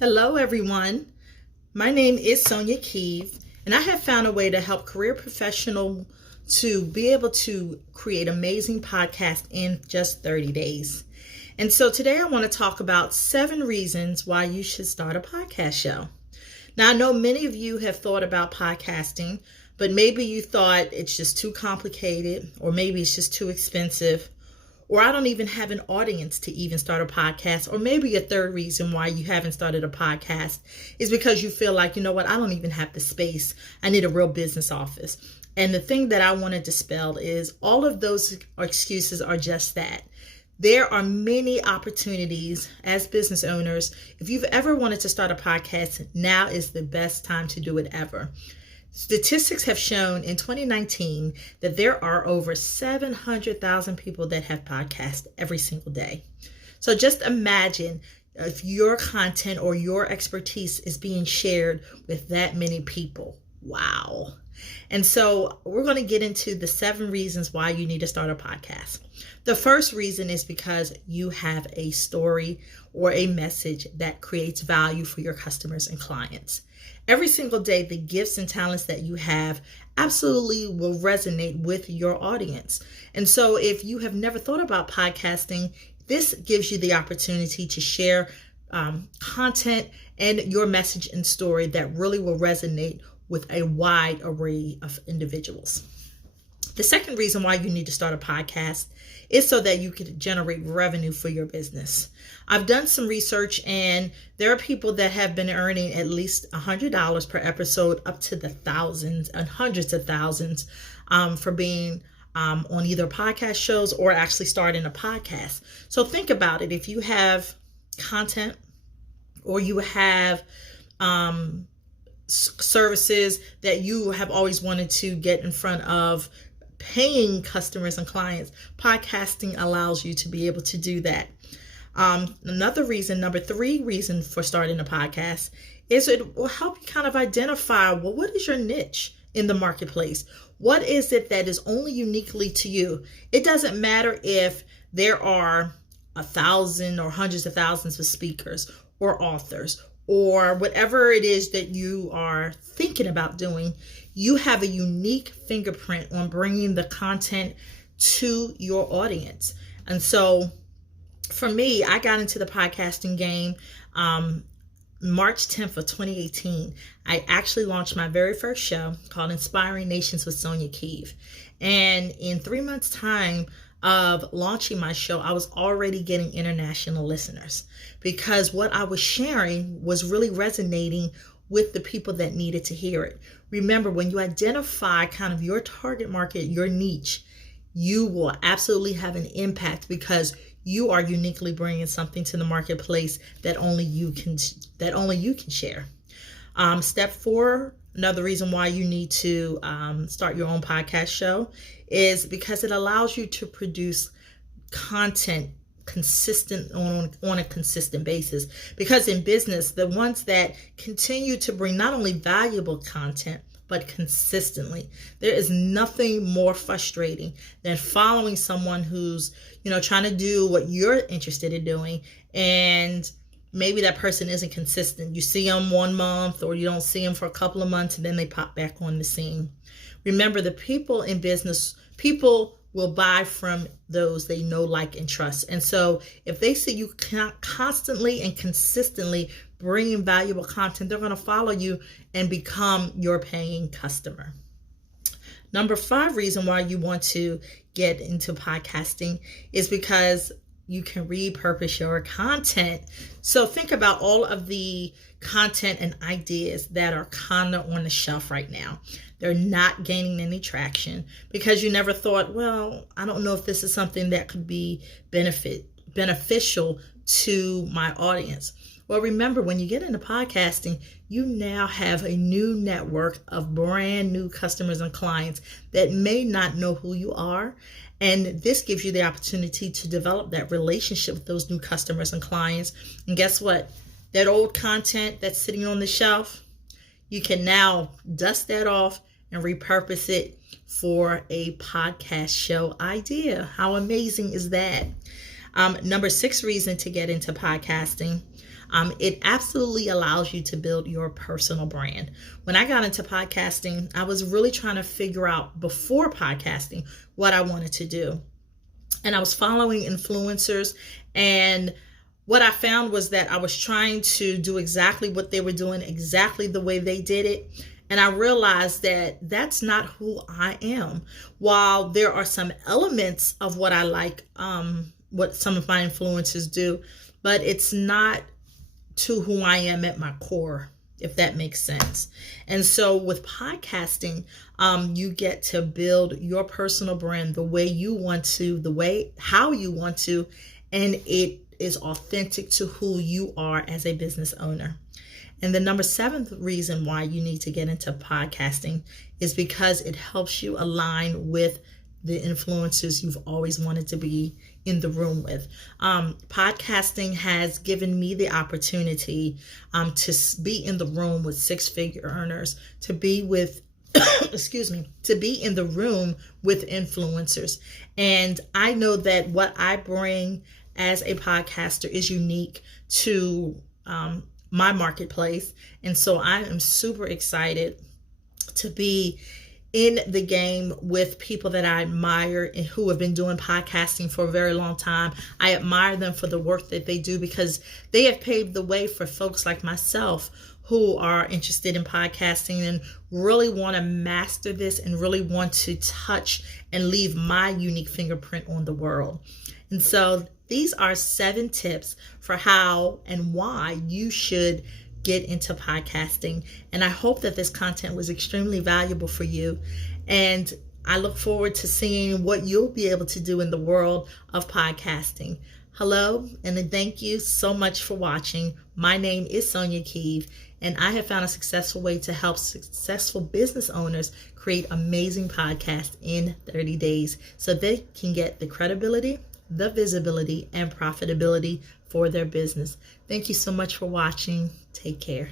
Hello, everyone. My name is Sonia Keeve, and I have found a way to help career professionals to be able to create amazing podcasts in just 30 days. And so today I want to talk about 7 reasons why you should start a podcast show. Now, I know many of you have thought about podcasting, but maybe you thought it's just too complicated, or maybe it's just too expensive, or I don't even have an audience to even start a podcast. Or maybe a third reason why you haven't started a podcast is because you feel like, you know what, I don't even have the space. I need a real business office. And the thing that I want to dispel is all of those excuses are just that. There are many opportunities as business owners. If you've ever wanted to start a podcast, now is the best time to do it ever. Statistics have shown in 2019 that there are over 700,000 people that have podcasts every single day. So just imagine if your content or your expertise is being shared with that many people. Wow. And so we're going to get into the 7 reasons why you need to start a podcast. The first reason is because you have a story or a message that creates value for your customers and clients. Every single day, the gifts and talents that you have absolutely will resonate with your audience. And so if you have never thought about podcasting, this gives you the opportunity to share content and your message and story that really will resonate with a wide array of individuals. The second reason why you need to start a podcast is so that you can generate revenue for your business. I've done some research, and there are people that have been earning at least $100 per episode, up to the thousands and hundreds of thousands for being on either podcast shows or actually starting a podcast. So think about it. If you have content or you have services that you have always wanted to get in front of paying customers and clients, podcasting allows you to be able to do that. Another reason, number 3 reason for starting a podcast is it will help you kind of identify, well, what is your niche in the marketplace? What is it that is only uniquely to you? It doesn't matter if there are 1,000 or hundreds of thousands of speakers or authors or whatever it is that you are thinking about doing. You have a unique fingerprint on bringing the content to your audience. And so for me, I got into the podcasting game March 10th of 2018. I actually launched my very first show called Inspiring Nations with Sonia Keeve. And in 3 months' time of launching my show, I was already getting international listeners because what I was sharing was really resonating with the people that needed to hear it. Remember, when you identify kind of your target market, your niche, you will absolutely have an impact because you are uniquely bringing something to the marketplace that only you can share. Step 4, another reason why you need to start your own podcast show is because it allows you to produce content consistent on a consistent basis. Because in business, the ones that continue to bring not only valuable content but consistently, there is nothing more frustrating than following someone who's trying to do what you're interested in doing, and maybe that person isn't consistent. You see them 1 month, or you don't see them for a couple of months, and then they pop back on the scene. Remember, the people in business, people will buy from those they know, like, and trust. And so if they see you constantly and consistently bringing valuable content, they're going to follow you and become your paying customer. Number 5 reason why you want to get into podcasting is because you can repurpose your content. So think about all of the content and ideas that are kind of on the shelf right now. They're not gaining any traction because you never thought, well, I don't know if this is something that could be beneficial to my audience. Well, remember, when you get into podcasting, you now have a new network of brand new customers and clients that may not know who you are. And this gives you the opportunity to develop that relationship with those new customers and clients. And guess what? That old content that's sitting on the shelf, you can now dust that off and repurpose it for a podcast show idea. How amazing is that? Number 6 reason to get into podcasting. It absolutely allows you to build your personal brand. When I got into podcasting, I was really trying to figure out before podcasting what I wanted to do. And I was following influencers, and what I found was that I was trying to do exactly what they were doing, exactly the way they did it. And I realized that that's not who I am. While there are some elements of what I like, what some of my influencers do, but it's not to who I am at my core, if that makes sense. And so with podcasting, you get to build your personal brand the way you want to, how you want to, and it is authentic to who you are as a business owner. And the number 7th reason why you need to get into podcasting is because it helps you align with the influencers you've always wanted to be in the room with. Podcasting has given me the opportunity to be in the room with 6-figure earners, to be with to be in the room with influencers. And I know that what I bring as a podcaster is unique to my marketplace. And so I am super excited to be in the game with people that I admire and who have been doing podcasting for a very long time. I admire them for the work that they do, because they have paved the way for folks like myself who are interested in podcasting and really want to master this and really want to touch and leave my unique fingerprint on the world. And so these are 7 tips for how and why you should get into podcasting. And I hope that this content was extremely valuable for you. And I look forward to seeing what you'll be able to do in the world of podcasting. Hello, and thank you so much for watching. My name is Sonia Keeve, and I have found a successful way to help successful business owners create amazing podcasts in 30 days so they can get the credibility, the visibility, and profitability for their business. Thank you so much for watching. Take care.